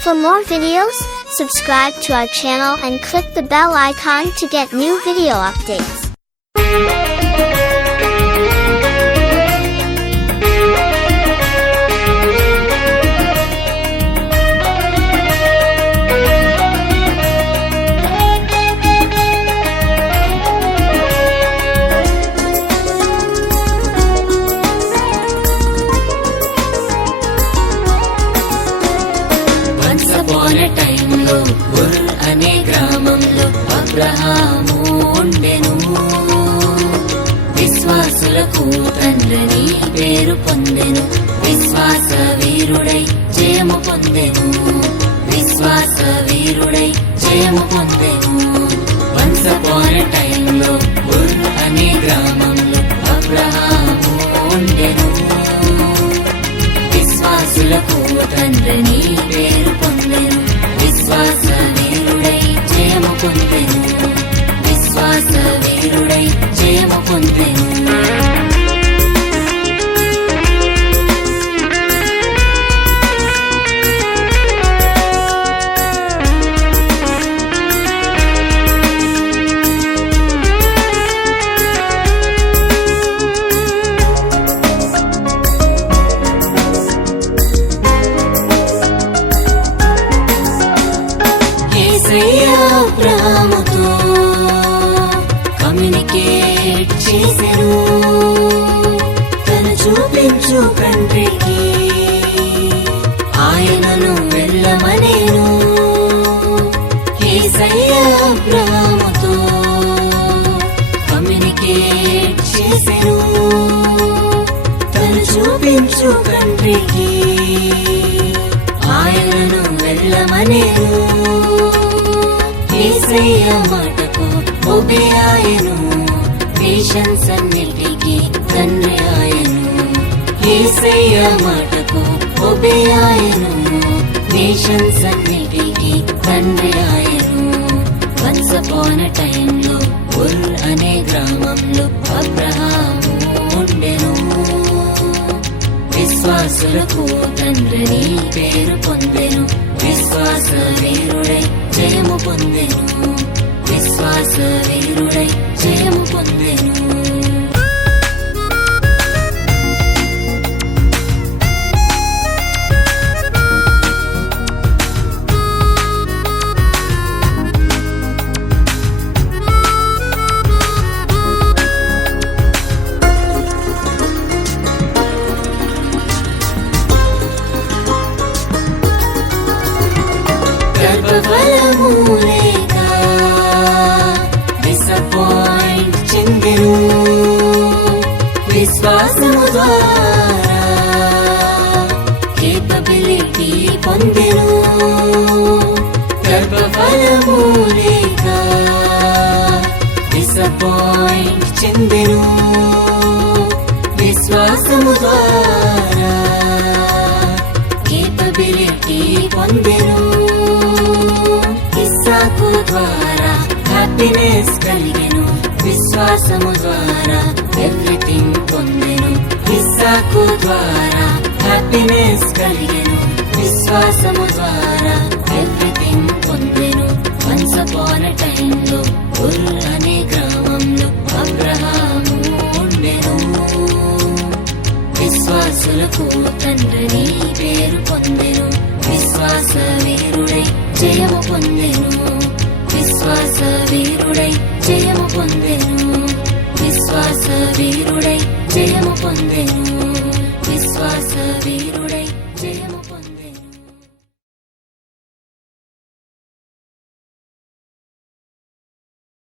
For more videos, subscribe to our channel and click the bell icon to get new video updates. టైంలో ఉర్ అనే గ్రామంలో అబ్రహాము ఉండెను. విశ్వాసులకు తండ్రిని పేరు పొందెను. విశ్వాస వీరుడై జయము పొందెను. విశ్వాస వీరుడై జయము పొందెను. వన్స్ అపాన్ ఎ టైంలో ఉర్ అనే గ్రామంలో అబ్రహాము ఉండెను. విశ్వాసులకు తండ్రిని పేరు పొందెను. విశ్వాస వీరుడై జయము పొందెను. విశ్వాస వీరుడై జయము పొందెను. అబ్రహాముతో కమ్యూనికేట్ చేసెను. తను చూపించు కంట్రీకి ఆయనను వెళ్ళమనేను. యేసయ్య అబ్రహాముతో కమ్యూనికేట్ చేసెను. తను చూపించు కంట్రీకి ఆయనను వెళ్ళమనేను. యేసయ్య మాటకు ఒబే ఆయను. నేషన్స్ అన్నిటికీ తండ్రి ఆయను. యేసయ్య మాటకు ఒబే ఆయను. నేషన్స్ అన్నిటికీ తండ్రి ఆయను. వన్స్ అపాన్ ఎ టైంలో ఉర్ అనే గ్రామంలో అబ్రహాము ఉండెను. విశ్వాసులకు తండ్రిని పేరు పొందెను. విశ్వాస వీరుడై జయము పొందెను. విశ్వాస వీరుడై జయము పొందెను. గర్భఫలము లేక డిసప్పాయింట్ చెందెను. విశ్వాసము ద్వారా కేపబిలిటీ పొందెను. గర్భఫలము లేక డిసప్పాయింట్ చెందెను. విశ్వాసము ద్వారా కేపబిలిటీ పొందెను. ఇస్సాకు ద్వారా హ్యాపీనెస్ కలిగెను. విశ్వాసము ద్వారా ఎవ్రీథింగ్ పొందెను. ఇస్సాకు ద్వారా హ్యాపీనెస్ కలిగెను. విశ్వాసము ద్వారా ఎవ్రీథింగ్ పొందెను. వన్స్ అపాన్ ఎ టైంలో ఉర్ అనే గ్రామంలో అబ్రహాము ఉండెను. విశ్వాసులకు తండ్రిని పేరు పొందెను. విశ్వాస వీరుడై జయము పొందెను. విశ్వాస వీరుడై జయము పొందెను. విశ్వాస వీరుడై జయము పొందెను. విశ్వాస వీరుడై జయము పొందెను.